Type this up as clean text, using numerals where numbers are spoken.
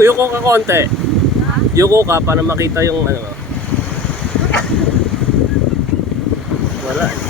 Yuko ka konti. Yuko ka para makita yung ano. Wala.